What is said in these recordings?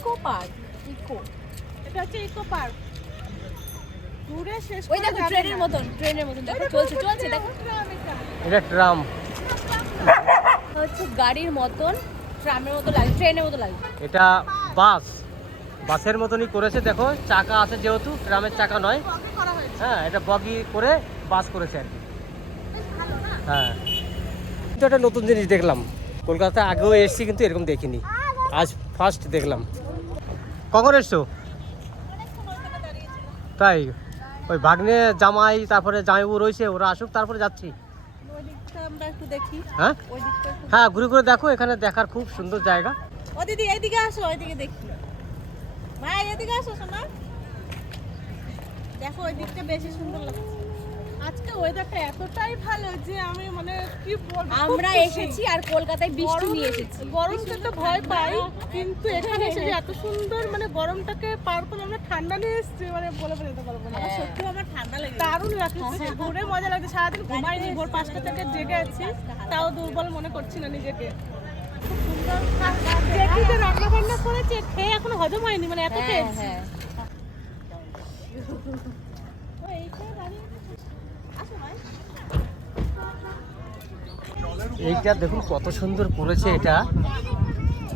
Eco park, eco, এটা হচ্ছে eco park. ঘুরে শেষ ওই দেখো ট্রেনের মতন দেখো চলছে দেখো। এটা ট্রাম হচ্ছে গাড়ির মতন, ট্রামের মতো লাগে, ট্রেনের মতো লাগে। এটা বাসের মতনই করেছে, দেখো চাকা আছে যেহেতু, ট্রামের চাকা নয়। হ্যাঁ, এটা বগি করে বাস করেছে আর কি। হ্যাঁ, কিন্তু একটা নতুন জিনিস দেখলাম, কলকাতা আগেও এসেছি কিন্তু এরকম দেখিনি, আজ ফার্স্ট দেখলাম। কখন এসছো? তাই? ওই ভাগ্নে জামাই তারপরে জামাইবু রয়েছে, ওরা আসুক তারপরে যাচ্ছি। আমরা একটু দেখি। হ্যাঁ ওই দিকটা হ্যাঁ, ঘুরে ঘুরে দেখো, এখানে দেখার খুব সুন্দর জায়গা। ও দিদি এইদিকে আসো, ওইদিকে দেখি। ভাই এদিকে আসো সোনা, দেখো ওই দিকটা বেশি সুন্দর লাগছে। আজকে ওয়েদারটা এতটাই ভালো যে আমি মানে কি বলবো, আমরা এসেছি আর কলকাতায় বৃষ্টি নিয়ে এসেছি। গরমটা তো ভয় পাই, কিন্তু এখানে এসে যে এত সুন্দর মানে গরমটাকে পার করে আমরা ঠান্ডা নিয়ে এসেছি, মানে বলে যেতে পারবো না। সত্যি আমার ঠান্ডা লাগে, দারুণ লাগছে, ঘুরে মজা লাগছে। সারাদিন ঘুমাইনি, ভোর 5টা থেকে জেগে আছি, তাও দুর্বল মনে করছি না নিজেকে। খুব সুন্দর জেঠি যে রান্না বান্না করেছে, খেয়ে এখনো হজম হয়নি, মানে এত খেয়েছি। হ্যাঁ, এইটা দেখুন কত সুন্দর করেছে, এটা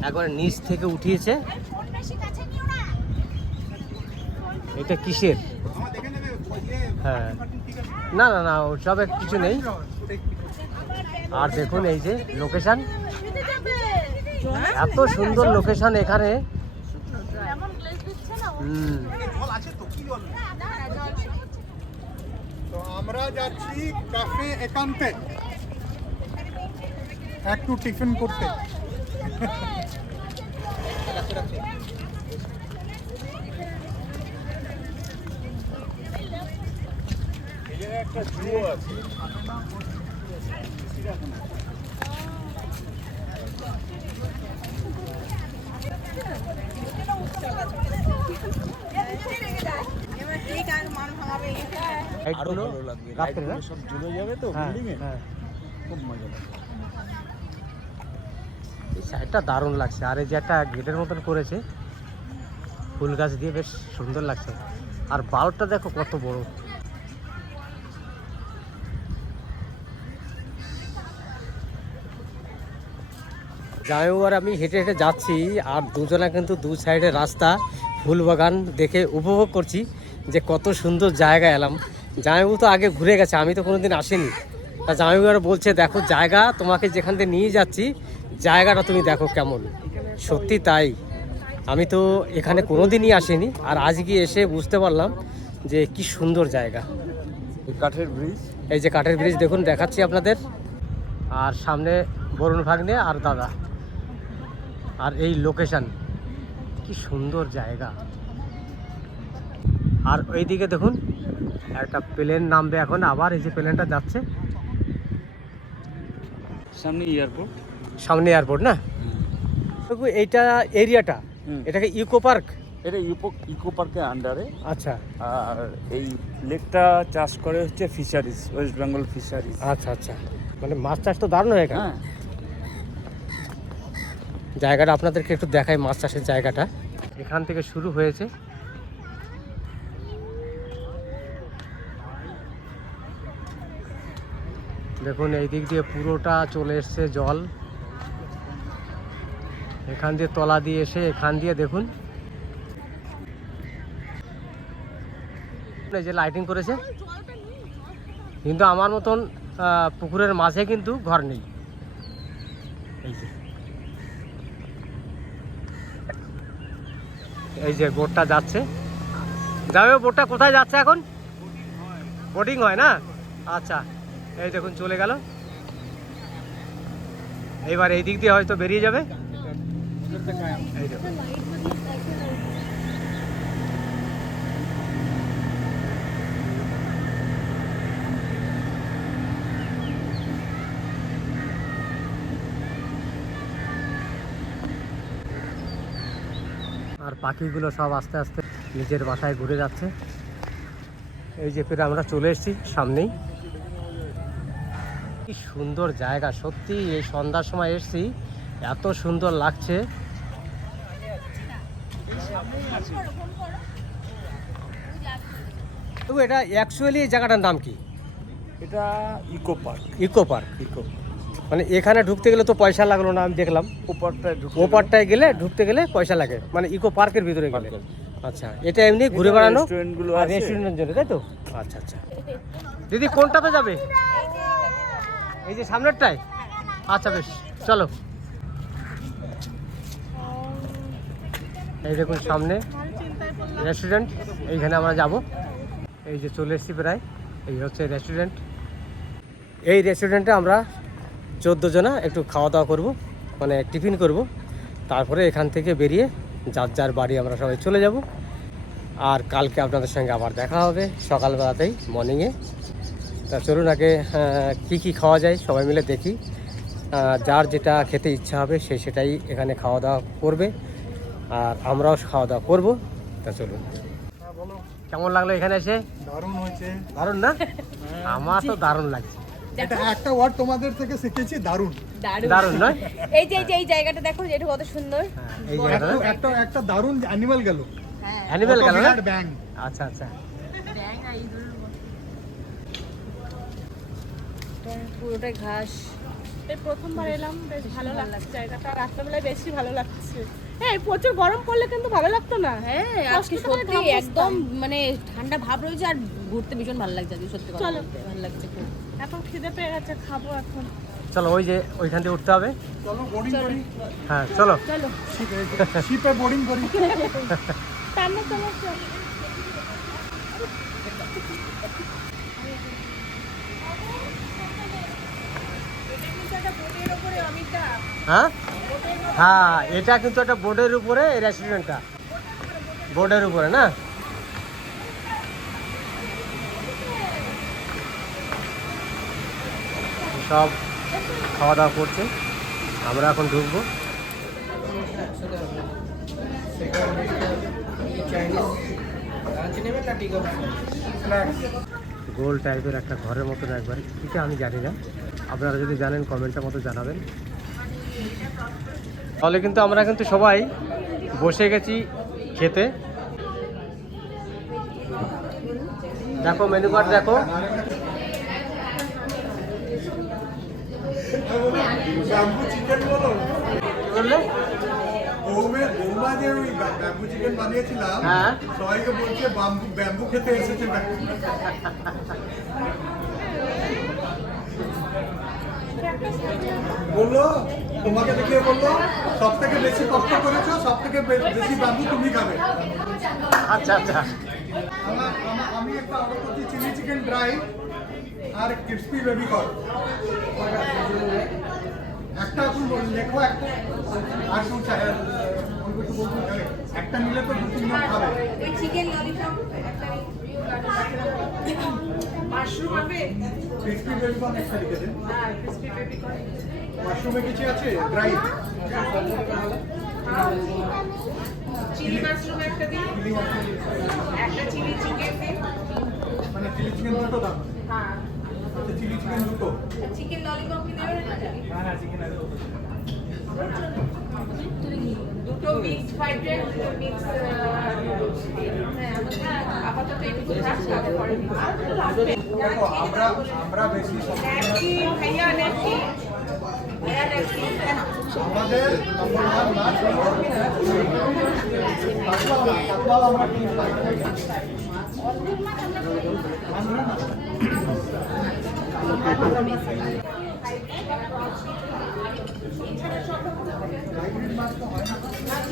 একবার নিচ থেকে উঠিয়েছে। এটা কিসের? হ্যাঁ, না না না, ওসব কিছু নেই। আর দেখুন এই যে লোকেশন, এত সুন্দর লোকেশন এখানে। তো আমরা যাচ্ছি ক্যাফে একান্তে একটু টিফিন করতে। একটা জুয়ো আছে। আরো ভালো লাগবে, লাইটগুলো সব জ্বলে যাবে তো বিল্ডিং এ, খুব মজা লাগবে। এই সাইডটা দারুণ লাগছে। আর এই যে একটা গেটের মতন করেছে ফুল গাছ দিয়ে, বেশ সুন্দর লাগছে। আর বাল্বটা দেখো কত বড়। জামাইবাবু আর আমি হেঁটে হেঁটে যাচ্ছি, আর দুজনা কিন্তু দু সাইডে রাস্তা, ফুল বাগান দেখে উপভোগ করছি যে কত সুন্দর জায়গা এলাম। জামাইবাবু তো আগে ঘুরে গেছে, আমি তো কোনোদিন আসিনি। তা জামাইবাবু আর বলছে দেখো জায়গা, তোমাকে যেখান থেকে নিয়ে যাচ্ছি জায়গাটা তুমি দেখো কেমন। সত্যি তাই, আমি তো এখানে কোনোদিনই আসিনি, আর আজকে এসে বুঝতে পারলাম যে কি সুন্দর জায়গা। কাঠের ব্রিজ, এই যে কাঠের ব্রিজ দেখুন, দেখাচ্ছি আপনাদের। আর সামনে বরুণ ভাগ্নে আর দাদা, আর এই লোকেশন, কি সুন্দর জায়গা। আর ওইদিকে দেখুন একটা প্লেন নামবে এখন, আবার এই যে প্লেনটা যাচ্ছে সামনে এয়ারপোর্ট। সামনে এয়ারপোর্ট না? এইটা এরিয়াটা, এটাকে ইকো পার্ক। এটা ইকো পার্কের আন্ডারে। আচ্ছা, আর এই লেকটা চাষ করে হচ্ছে ফিশারিজ, ওয়েস্ট বেঙ্গল ফিশারিজ। আচ্ছা আচ্ছা, মানে মাছ চাষ তো দারুণ হয় এখানে। হ্যাঁ, জায়গাটা আপনাদেরকে একটু দেখাই, মাছ চাষের জায়গাটা এখান থেকে শুরু হয়েছে। দেখুন এই দিক দিয়ে পুরোটা চলে এসছে জল, এখান দিয়ে তলা দিয়ে এসে এখান দিয়ে দেখুন এই যে লাইটিং করেছে। কিন্তু আমার মতন পুকুরের মাঝে কিন্তু ঘর নেই। এই যে বোটটা যাচ্ছে, যাবে বোটটা কোথায় যাচ্ছে এখন? বোটিং হয় না? আচ্ছা, এই দেখুন চলে গেল। এইবার এই দিক দিয়ে হয়তো বেরিয়ে যাবে। এই দেখুন আর পাখিগুলো সব আস্তে আস্তে নিজের বাসায় ঘুরে যাচ্ছে। এই যে ফিরে আমরা চলে এসেছি সামনেই। কি সুন্দর জায়গা, সত্যি এই সন্ধ্যার সময় এসেছি, এত সুন্দর লাগছে। তো এটা অ্যাকচুয়ালি জায়গাটার নাম কি? এটা eco park. Eco park. Eco মানে এখানে ঢুকতে গেলে তো পয়সা লাগলো না, আমি দেখলাম। ওপারটায় ওপারটায় গেলে ঢুকতে গেলে পয়সা লাগে, মানে ইকো পার্কের ভিতরে গেলে। আচ্ছা, এটা এমনি ঘুরে বেড়ানো রেস্টুরেন্টগুলো আর আছে। রেস্টুরেন্টের জন্য, তাই তো? আচ্ছা আচ্ছা। দিদি কোনটাতে যাবে? এই যে সামনেরটায়? আচ্ছা বেশ, চলো। এই দেখুন সামনে রেস্টুরেন্ট, এইখানে আমরা যাব। এই যে চলে এসেছি প্রায়, এই হচ্ছে রেস্টুরেন্ট। এই রেস্টুরেন্টে আমরা 14 জনা একটু খাওয়া দাওয়া করব, মানে টিফিন করব। তারপরে এখান থেকে বেরিয়ে যার যার বাড়ি আমরা সবাই চলে যাব। আর কালকে আপনাদের সঙ্গে আবার দেখা হবে সকালবেলাতেই, মর্নিংয়ে। তা চলুন আগে কি কি খাওয়া যায় সবাই মিলে দেখি। যার যেটা খেতে ইচ্ছা হবে সে সেটাই এখানে খাওয়া দাওয়া করবে, আর আমরাও খাওয়া দাওয়া করবো। তা চলুন। কেমন লাগলো এখানে এসে? দারুণ হয়েছে। দারুণ না? আমার তো দারুণ লাগছে। এটা একটা ওয়ার্ড তোমাদের থেকে শিখেছি, দারুণ। দারুণ নয়? এই যে এই জায়গাটা দেখো, যেটা কত সুন্দর। এই জায়গাটা একটা দারুণ অ্যানিমাল গেল, অ্যানিমেল গেল না? ব্যাং। আচ্ছা আচ্ছা। পুরোটাই ঘাস। এই প্রথমবার এলাম, বেশ ভালো লাগছে জায়গাটা। রাত্রেবেলায় বেশি ভালো লাগছে। হ্যাঁ, প্রচুর গরম পড়লে কিন্তু ভালো লাগতো না। হ্যাঁ, আজকে সত্যি একদম মানে ঠান্ডা ভাব রয়েছে, আর ঘুরতে ভীষণ ভালো লাগছে আজকে, সত্যি কথা চলো। বলতে ভালো লাগছে খুব। এখন খিদে পেয়ে গেছে, খাবো এখন। চলো, ওই যে ওইখান থেকে উঠতে হবে। চলো বোর্ডিং করি, হ্যাঁ চলো। চলো শিপে বোর্ডিং করি। টান্না চলো চলো। হ্যাঁ হ্যাঁ, এটা কিন্তু একটা বোর্ডের উপরে, এই রেস্টুরেন্টটা বোর্ডের উপরে না? সব খাওয়া দাওয়া করছে, আমরা এখন ঢুকবো। গোল টাইপের একটা ঘরের মতন একবার, এটা আমি জানি না, আপনারা যদি জানেন কমেন্টের মতো জানাবেন। তাহলে কিন্তু আমরা কিন্তু সবাই বসে গেছি খেতে। দেখো মেনু কার্ড দেখো। ব্যাম্বু চিকেন বলো। কি বললে? বৌমা যে ওই ব্যাম্বু চিকেন বানিয়েছিলাম, হ্যাঁ। সবাইকে বলছে ব্যাম্বু খেতে এসেছে। বললো, তোমাকে দেখিয়ে বললো সব থেকে বেশি কষ্ট করেছো, সব থেকে বেশি ব্যাম্বু তুমি খাবে। আচ্ছা আচ্ছা। আমি একটা অর্ডার করছি চিলি চিকেন ড্রাই আর ক্রিসপি বেবি কর্ন। একটা এখন লেখো, একটা আর শুন একটা নিলে তো 2-3 জন খাবে। চিকেন ললিপপ, মাশরুম হবে, ক্রিসপি বেবি কর্ন একটা লিখে দেন। হ্যাঁ, ক্রিসপি বেবি কর্ন। মাশরুমে কিছু আছে ড্রাই? চিলি মাশরুম একটা দিন, একটা চিলি চিকেন দিন। মানে চিলি চিকেন দুটো দাম? হ্যাঁ। আচ্ছা, চিলি চিকেন দুটো। চিকেন ললিপপ কি নেবেন? না চিকেন আর দুটো। দুটো মিক্সড ফ্রাইড রাইস, দুটো মিক্সড নুডলস। হ্যাঁ, আপাতত একটু খাচ্ছি, পরে দেখো আমরা বেশি ভাইয়া নেকি আমাদের আমরা কি পাই।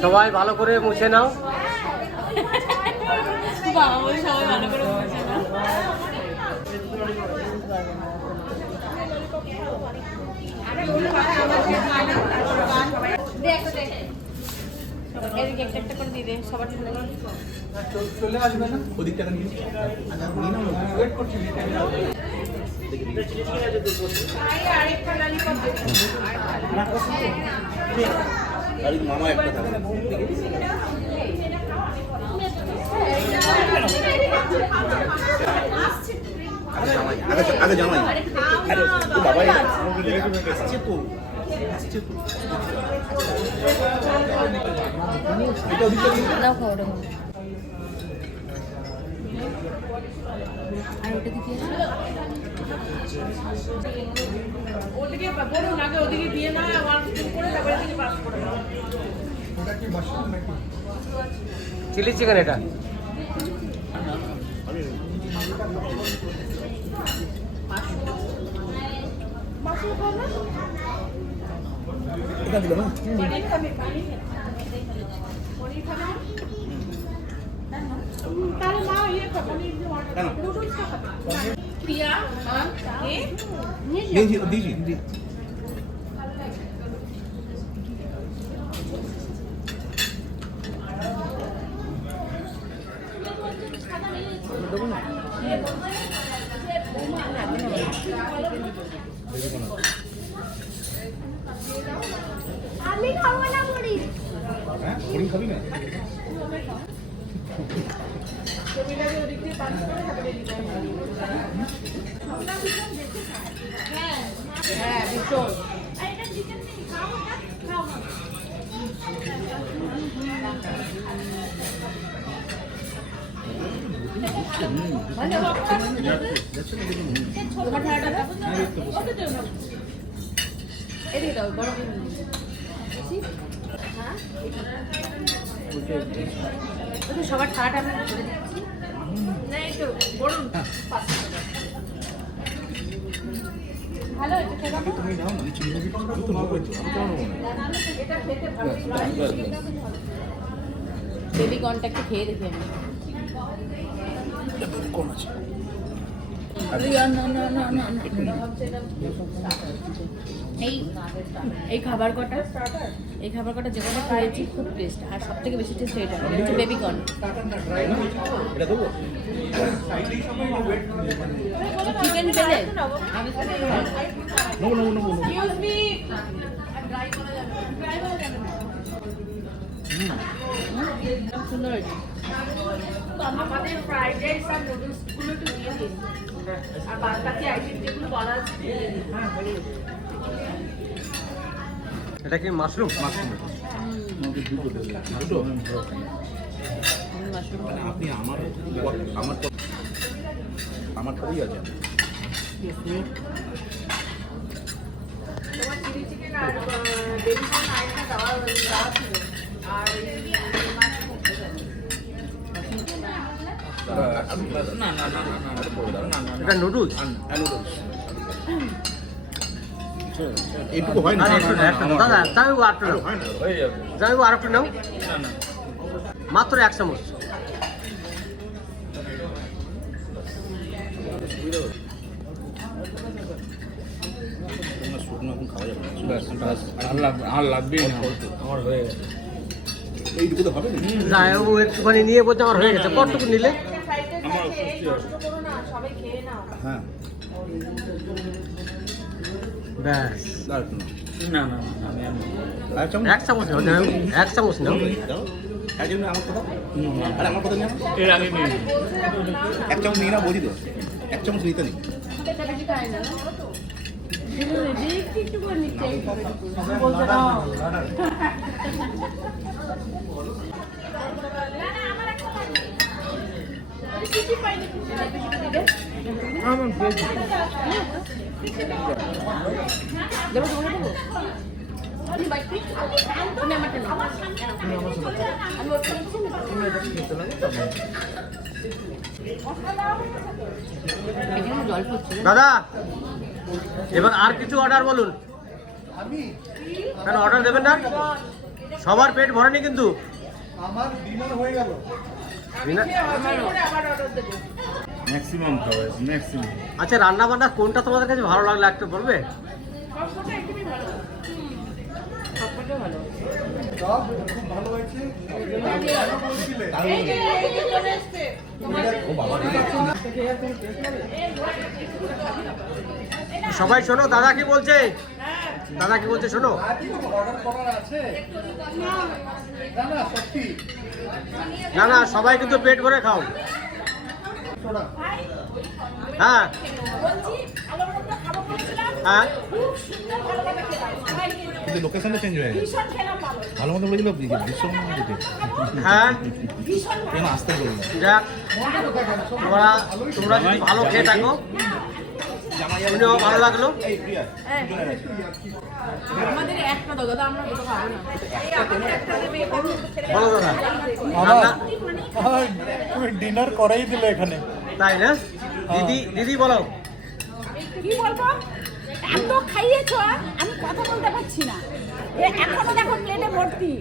সবাই ভালো করে মুছে নাও। বাবা বলে সবাই ভালো করে বলছে না। একটা করে দিয়ে দে, সবার চলে আসবে না ওদিকটা নিয়ে ওয়েট করছি। আরেকটা ললিপপ মামা একটা থাকে। আগে জামাই। আরে বাবা আসছে তো। দাও খাও ওটা খাও। আর ওটা দিকে ওদিকে বলুন আগে ওদিকে দিয়ে না ওয়ান করে তারপরে এদিকে পাস করে দাও। চিলি চিকেন এটা এটা দিলাম না পনির খাবে পনির খাবে তাহলে মা ইয়ে খাবে পনির দিয়ে কেন? নুডলস খাবে প্রিয়া এ দিয়েছি আমি খাবো না মুড়ি। হ্যাঁ হরিণ খাবি না জমিদারি ওদিক দিয়ে পাস করে তারপরে এদিকে হ্যাঁ ভীষণ এদিকে দাও বড় ওটা সবার ঠাটা আমি করে দিচ্ছি। না একটু বলুন ভালো এটা খেয়ে দেখো। তুমি নাও না চিনি দিবি তো না করছো আমি তো নেবো না এটা খেতে ভালো বেবি কর্নটা একটু খেয়ে দেখি আমি। কোন আছে এই খাবার কটা যে কটা খাইছি খুব টেস্ট, আর সব থেকে বেশি টেস্ট এটা হচ্ছে বেবি কর্ন। এটা দেবো চিকেন পেলে নেবো এক্সকিউজ মি সুন্দর হয়েছে। আমাদের ফ্রাইড রাইস আর নুডলস গুলো একটু দিয়ে দিন আর বাদ বাকি আইটেম যেগুলো বলা আছে দিয়ে দিন। এটা কি মাশরুম দুটো মানে আপনি আমার করেই আছে তোমার চিলি চিকেন আর বেবি কর্ন আইটেমটা দেওয়া ছিল আর এটা নুডলস এইটুকু হয় না দাদা তাই আর একটু নাও হয় না যাই আর একটু নাও মাত্র 1 চামচ শুকনো এখন খাওয়া যাবে না আর লাগবে না আমার হয়ে গেছে। এইটুকু তো হবে না যাই ও একটুখানি নিয়ে বলছে আমার হয়ে গেছে কতটুকু নিলে ফ্রাইড রাইস খেয়ে নষ্ট করো না সবাই খেয়ে নাও। হ্যাঁ ব্যাস আর না আমি আর 1 চামচ নাও যাই 1 চামচ নাও একজন আমার কথা আর আমার কথা নিয়ে এর আগে নিয়ে নিই। এক চামচ নিয়ে না বলি তো এক চামচ নিতে নেই এটা বেশি খায় না একটু করে নিচ্ছে দেবো তোমাকে দেবো তুমি বাইক তুমি আমারটা নাও আমি ওটা নিচ্ছি এখানে জল পড়ছে দাদা এবার আর কিছু অর্ডার বলুন কেন অর্ডার দেবেন না সবার পেট ভরেনি কিন্তু আমার ডিনার হয়ে গেল ডিনার- আবার অর্ডার দেবো। ম্যাক্সিমাম খাবে ম্যাক্সিমাম। আচ্ছা রান্না বান্না কোনটা তোমাদের কাছে ভালো লাগলো একটু বলবে সবকটা একদমই ভালো। সবকটা ভালো সব খুব ভালো হয়েছে বলছিলে এই যে চলে এসছে। সবাই শোনো দাদা কি বলছে দাদা কি বলছে শোনো অর্ডার করার আছে না না সত্যি না না সবাই কিন্তু পেট ভরে খাও সোনা হ্যাঁ বলছি আলো খাবো বলছিলাম হ্যাঁ কিন্তু লোকেশনটা চেঞ্জ হয়ে গেছে ভালো মতো বলেছিল দৃশ্য যেতে হ্যাঁ কেন আসতে বললো যাক তোমরা তোমরা যদি ভালো খেয়ে থাকো শুনেও ভালো লাগলো। এই প্রিয়া আমাদের একটা দাও দাদা, আমরা দুটো খাবো না। বলো দাদা আমার ডিনার করাই দিল এখানে। তাই না? দিদি দিদি বলো। কি বলবো, এত খাইয়েছো আমি কথা বলতে পারছি না। এখনো দেখো প্লেটে ভর্তি।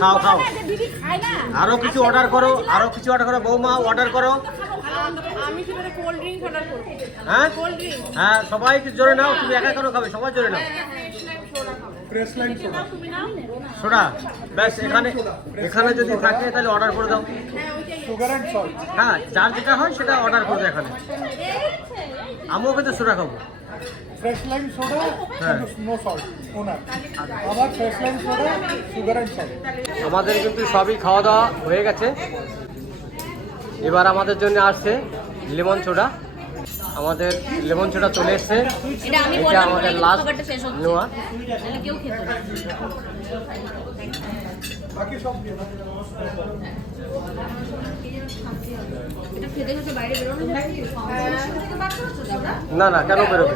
খাও খাও দিদি খায় না। আরো কিছু অর্ডার করো, আরো কিছু অর্ডার করো, বৌমা অর্ডার করো। আমি কি করে কোল্ড ড্রিঙ্ক অর্ডার করব? হ্যাঁ হ্যাঁ সবাই জোরে নাও, তুমি একা কেন খাবে, সবাই জোরে নাও। Fresh lime soda. সোডা ব্যাস, এখানে এখানে যদি থাকে তাহলে অর্ডার করে দাও। Sugar and salt. হ্যাঁ যার যেটা হয় সেটা অর্ডার করে দাও এখানে। আমিও কিন্তু সোডা খাবো। ফ্রেশ লাইম সোডা হ্যাঁ। নো সল্ট ওনার। আমার fresh lime soda sugar and salt. আমাদের কিন্তু সবই খাওয়া দাওয়া হয়ে গেছে। এবার আমাদের জন্য আসছে লেমন সোডা। আমাদের লেমন সোডা চলে এসছে। এটা আমি এটা বললাম আমাদের বলেই লাস্ট খাবারটা শেষ হচ্ছে। নোয়া। তাহলে কেউ খেত না। বাকি সব দিয়ে দাও। এটা খেতে খেতে বাইরে বেরোনো যায় না না কেন বেরোবে?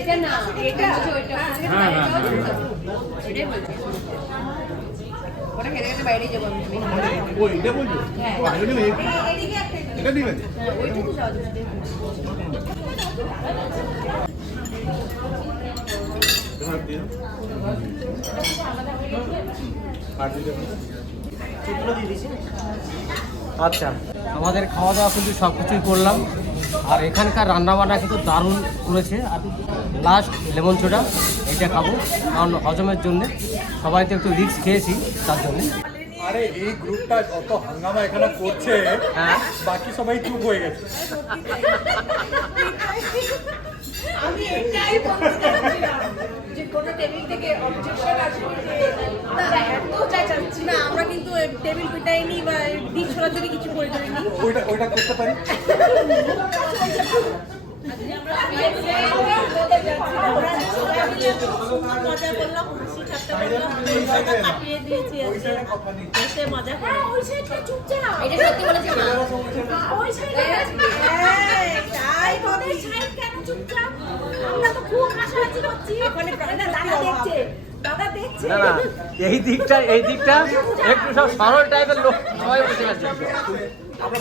এটা না, এটা হচ্ছে ওইটা। হ্যাঁ হ্যাঁ এটাই বলছি। ওটা খেতে খেতে বাইরে যাবো আমি। ওই এটা বলছো হ্যাঁ। ও, আমি বললাম এটা ঠিক আছে হ্যাঁ, ওইটুকু যাওয়া যাচ্ছে। আচ্ছা আমাদের খাওয়া দাওয়া কিন্তু সব কিছুই করলাম, আর এখানকার রান্নাবান্না কিন্তু দারুণ করেছে। আর লাস্ট লেমন সোডা এটা খাবো, কারণ হজমের জন্যে সবাই তো একটু রিস্ক খেয়েছি তার জন্যে। আরে এই গ্রুপটা যত হাঙ্গামা এখানে করছে, হ্যাঁ বাকি সবাই চুপ হয়ে গেছে। আমি এটাই বলতে চাচ্ছিলাম যে কোনো টেবিল থেকে অবজেকশন আসবে যে তারা এত চাইছি না, আমরা কিন্তু টেবিল পিটাইনি বা ডিশ ছড়াছড়ি কিছু করে দিইনি। ওইটা করতে পারি। মজা করলাম, হাসি ঠাট্টা করলাম, কাটিয়ে দিয়েছি এসে মজা করে। এটা সত্যি বলেছি মা। তাই বলে কেন চুপচাপ? আমরা তো খুব হাসাহাসি করছি। দাদা দেখছে, দাদা দেখছে। না না এই দিকটা একটু সব সরল টাইপের লোক সবাই বসে গেছে। আমরা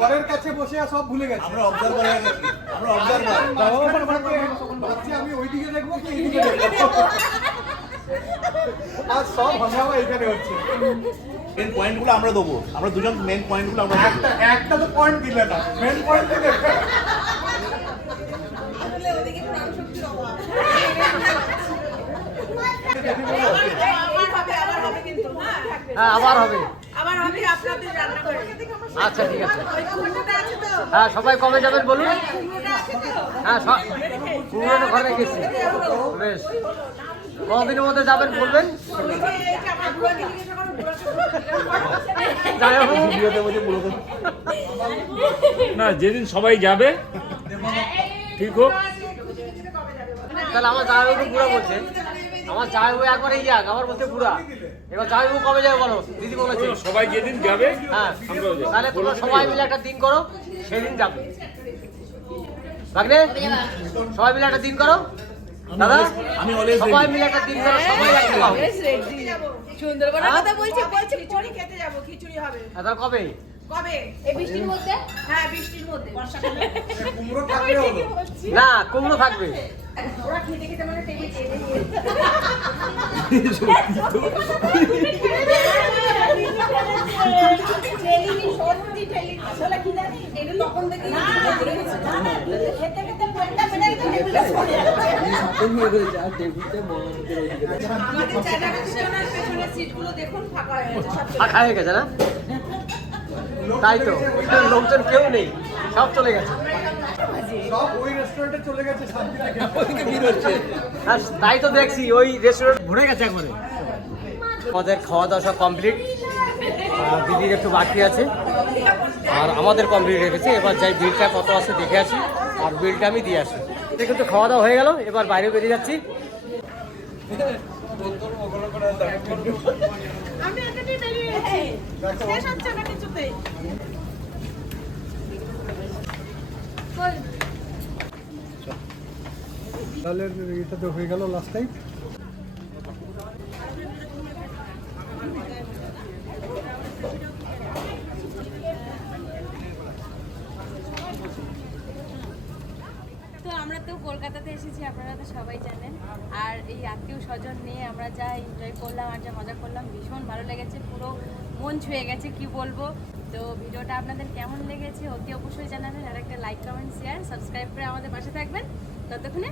পরের কাছে বসে আর সব ভুলে গেছি। আমরা অবজার্ভার হয়ে গেছি আমরা অবজার্ভার ভাবছি আমি ওইদিকে দেখবো কি এইদিকে দেখবো। আর সব হাঙ্গামা এখানে হচ্ছে। মেন পয়েন্টগুলো আমরা দেবো, আমরা দুজন মেন পয়েন্টগুলো আমরা দেবো। একটা তো পয়েন্ট দিলে না, মেন পয়েন্ট দিলে। আসলে ওদিকে প্রাণ শক্তির অভাব। আবার হবে কিন্তু, হ্যাঁ আবার হবে। আবার হবে আপনাদের রান্না করে। আচ্ছা ঠিক আছে। ওই কুমড়োটা আছে তো? হ্যাঁ সবাই কবে যাবেন বলুন? কুমড়োটা আছে তো? হ্যাঁ পুরোনো ঘরে রেখেছি। বেশ কদিনের মধ্যে যাবেন বলবেন? এই যে আমার বুড়াকে জিজ্ঞাসা করো, বুড়াকে যাই হোক ভিডিওতে বলছে পুরো না, যেদিন সবাই যাবে ঠিক হোক। তাহলে আমার জামাইবাবু বুড়া বলছে, আমার জামাইবাবু একবার এই যাক, আমার বলতে বুড়া। এবার জামাইবাবু কবে যাবে বলো? দিদি বলেছে। সবাই যেদিন যাবে হ্যাঁ আমরাও যাবো। তাহলে তোমরা সবাই মিলে একটা দিন করো, সেদিন যাবে। ভাগ্নে সবাই মিলে একটা দিন করো। দাদা আমি অলওয়েজ সবাই মিলে একটা দিন করো, সবাই একটা খাও। সুন্দরবনের কথা বলছি, খিচুড়ি খেতে যাবো, খিচুড়ি হবে। দাদা কবে? কবে? এই বৃষ্টির মধ্যে হ্যাঁ বৃষ্টির মধ্যে, বর্ষাকালে। কুমড়ো থাকলে হলো। না কুমড়ো থাকবে। ওরা খেতে খেতে মানে টেবিল টেনে নিয়ে সত্যি ঠেলি। আসলে কি জানি, এটা তখন থেকেই খেতে খেতে পয়সা মেরে টেবিলে পড়ে যাচ্ছে। আমাদের চায়না রেস্টুরেন্টের পেছনের সিটগুলো দেখুন ফাঁকা হয়ে গেছে, সব চলে ফাঁকা হয়ে গেছে না? তাই তো লোকজন কেউ নেই, সব চলে গেছে। সব ওই রেস্টুরেন্টে চলে গেছে শান্তি থেকে। আর তাই তো দেখছি ওই রেস্টুরেন্ট ভরে গেছে একবারে। আমাদের খাওয়া দাওয়া সব কমপ্লিট। দিদির একটু বাকি আছে, আর আমাদের কমপ্লিট হয়ে গেছে। এবার যাই বিলটা কত আছে দেখে আসি, আর বিলটা আমি দিয়ে আসি। এটা কিন্তু খাওয়া দাওয়া হয়ে গেল, এবার বাইরে বেরিয়ে যাচ্ছি। আমি এখানেই দাঁড়িয়ে আছি, শেষ হচ্ছে না কিছুতেই। তাহলে এটা তো হয়ে গেল লাস্ট টাইম। তো আমরা তো কলকাতাতে এসেছি, আপনারা তো সবাই জানেন। আর এই আত্মীয় স্বজন নিয়ে আমরা যা এনজয় করলাম আর যা মজা করলাম, ভীষণ ভালো লেগেছে, পুরো মন ছুঁয়ে গেছে কি বলবো। তো ভিডিওটা আপনাদের কেমন লেগেছে অতি অবশ্যই জানাবেন, আর একটা লাইক কমেন্ট শেয়ার সাবস্ক্রাইব করে আমাদের পাশে থাকবেন। ততক্ষণে